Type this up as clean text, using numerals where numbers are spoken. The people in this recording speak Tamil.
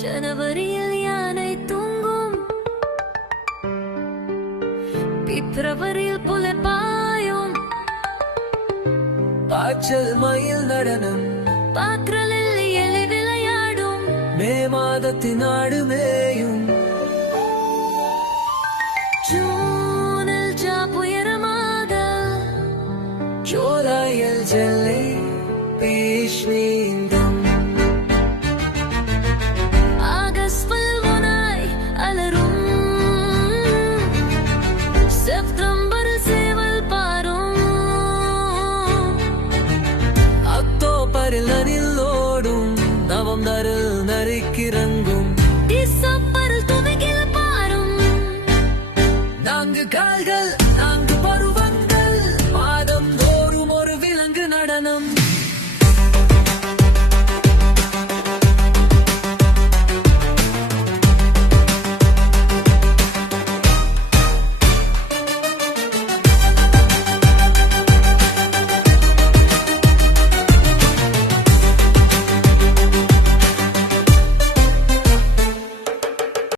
ஜனவரியில் யானை தூங்கும், பிப்ரவரியில் புலப்பாயும், பாய்ச்சல் மயில் நடனம், பாத்திரலில் எலி விளையாடும், மே மாதத்தின் நாடு மேயும், ஜூனில் ஜாப்புயரமாக, ஜூலையில் ஜெல்லை பீஷ்மீந்தும், ஆகஸ்டில் முனாய் அலரும், செப்டம்பரில் சேவல் பாரும், அக்டோபரில் அணிலோடும், நவம்பரில் நரிக்கிறங்கும், டிசம்பரில் துவக்கில் பாரும், நான்கு கால்கள்